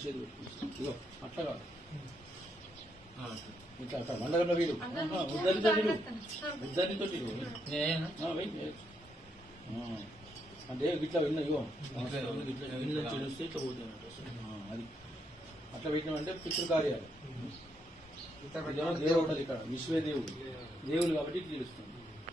ఇట్లా. ఇగో అట్లా కాదు. ఇట్లా అట్లా వండగంట వీడు ఉద్దరితో ఉద్దరితో అంటే ఇట్లా విన్నా ఇగో ఇట్లా విన్న చేస్తే ఇట్లా పోతుంది అది. అట్లా పెట్టినామంటే పితృకార్యాలు. దేవుడు ఉండదు ఇక్కడ. విశ్వే దేవుడు దేవుడు కాబట్టి ఇట్లా తెలుస్తుంది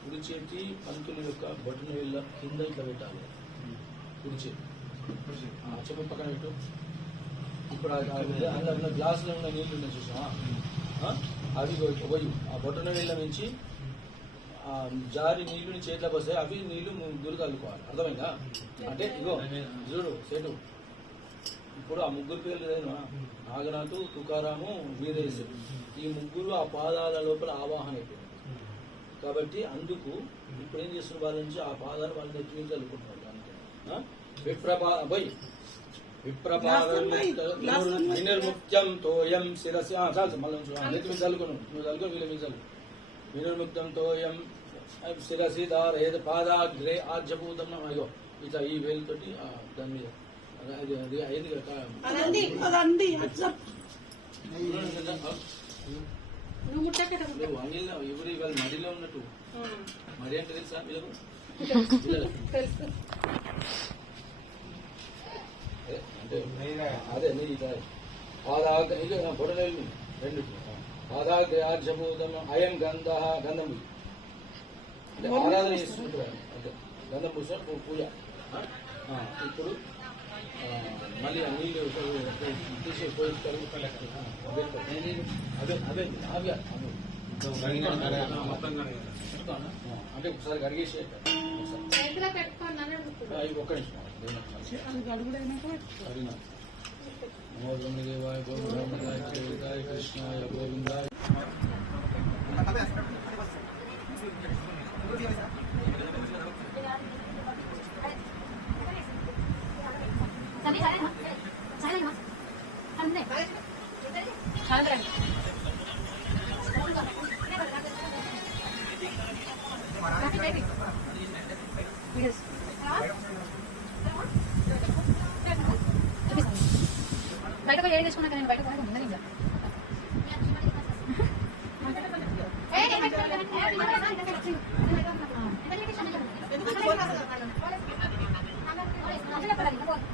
కుడి చేతి పంతుల యొక్క బొట్టన వెళ్ళ కింద ఇట్లా పెట్టాలి కుడి చేతి చెప్పు పక్కన పెట్టు. ఇప్పుడు అందులో ఉన్న గ్లాసులో ఉన్న నీళ్ళు ఉన్నాయి చూసావా? ఆ? అవి పోయి- ఆ బొట్టన వెళ్ళ నుంచి ఆ జారి నీళ్ళు చేతిలోకి వస్తాయి అవి నీళ్ళు ముగ్గురు కలుపుకోవాలి అర్థమైందా? అంటే ఇగో చూడు సేటు. ఇప్పుడు ఆ ముగ్గురు పేర్లు ఏదైనా నాగనాథు తుకారాము వీరేశు. ఈ ముగ్గురు ఆ పాదాల లోపల ఆవాహన అయిపోయింది కాబట్టి అందుకు ఇప్పుడు ఏం చేస్తున్న వాళ్ళ నుంచి? ఆ పాదాలు వాళ్ళ మీద చల్లుకుంటున్నారు. అంతే? విప్రభా తోయం శిరసి చాలు మళ్ళీ మీద చల్లుకోను నువ్వు చల్లుకో వీళ్ళ మీద చల్లు. వినిర్ముక్తం తోయం శిరసి దారేద పాదాగ్రే ఆజ్యభూతం అయ్యో ఇట్లా ఈ వేలుతోటి దాని మీద. ఇవాళ మడిలో ఉన్నట్టు మరి అంటే తెలుసా వీళ్ళకు తెలుసు అదే, అంటే అదే నీ ఇదే. ఇది బుడలేలు రెండు పాదాగ్రయార్జభూతం అయం గంధ గంధం. అంటే ఆరాధన చేస్తుంటారు. అంటే గంధం పూజ ఆ? ఆ, ఇప్పుడు మళ్ళీ ఆ నీళ్ళు తీసి పోయిస్తారు అదే అదే అదే అవి అంటే ఒకసారి కడిగేసి ఒక్క నిమిషం. నమో బ్రహ్మదేవాయ గోబ్రహ్మదాయ దేవతాయ కృష్ణాయ గోవిందాయ. బయట పోయి ఏం చేసుకున్నాక నేను బయట పోయి ఉందని ఇంకా సన్నీ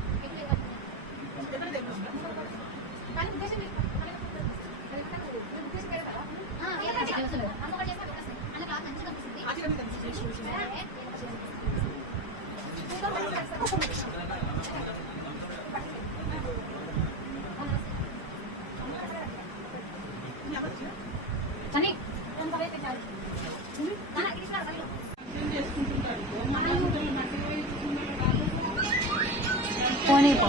పోనీ పో.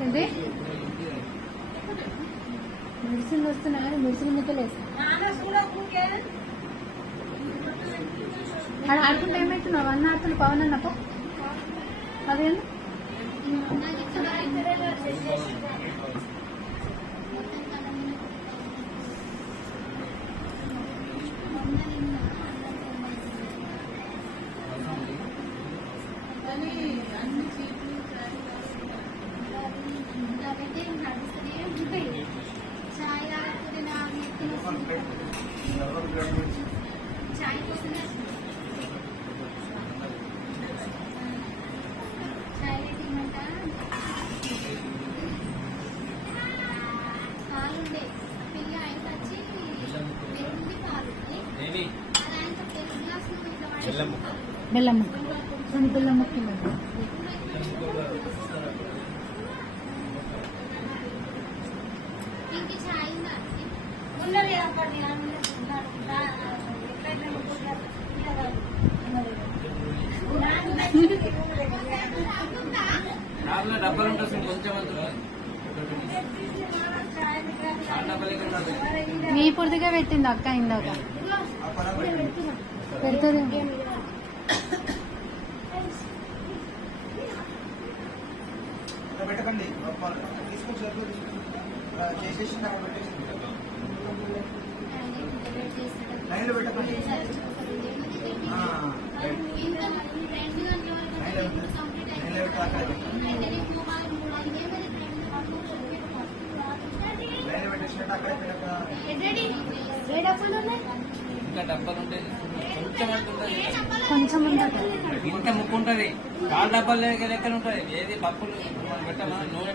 ఏంటి? మెడిసిన్ వస్తున్నా కానీ మెడిసిన్ ముక్కలేదు ఆడ ఆడుకుంటే ఏమైతున్నావు? అన్న ఆడుతున్న పవన్ అన్నప్పు అదేంటి చాయ్ కోసమే చాయ్ పెట్టిమంట పాలుండే పిల్ల ఆయన వచ్చి పెరుగుంది పాలు అది ఆయన పెరుగు గ్లాస్ ఇట్లా బెల్లం బెల్లం ముక్క బెల్లం ముక్క ఇవ్వండి. ఇంక చాయ్ ఉందా నాలుగు డబ్బాలు ఉంటుంది కొంచెం. మీ పొద్దుగా పెట్టింది అక్క ఇందాక. పెడుతుంది పెట్టకండి చేసేసి అక్కడ పెట్టేసి లైన్లో పెట్టకండి ఆ, రైట్. లైన్లో పెట్టి. అక్కడ లైన్లో పెట్టేసినట్టు అక్కడే పెట్టక. ఇంకా డబ్బాలు ఉంటాయి. కొంచెం ఉంటుంది. ఇంత ముక్కు ఉంటుంది. కాలు డబ్బాలు లెక్క లెక్కలు ఉంటుంది ఏది? పప్పులు? మనం పెట్టమా? నూనె.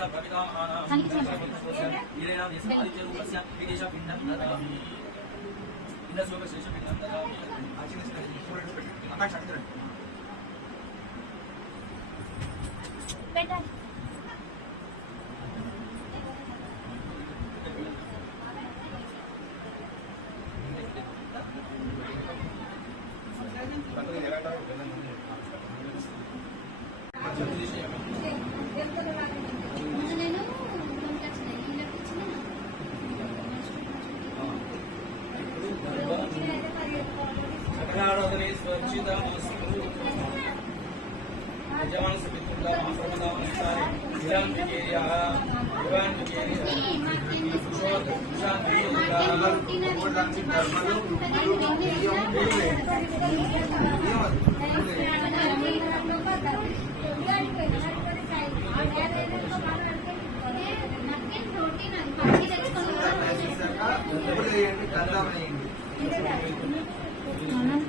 ఆ చిన్న చిన్న ఫోటో పెట్టి అక్కడ చక్కరండి నేను వేయండి గంధం వేయండి అవునా? అసలు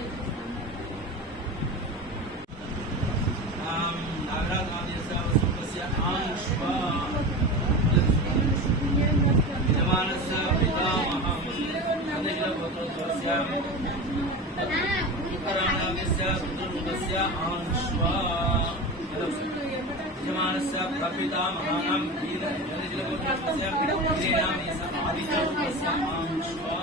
यजमानपितामहानां वीरजलगोत्रस्य वीरामेशमादित्योत्रस्य आं श्वा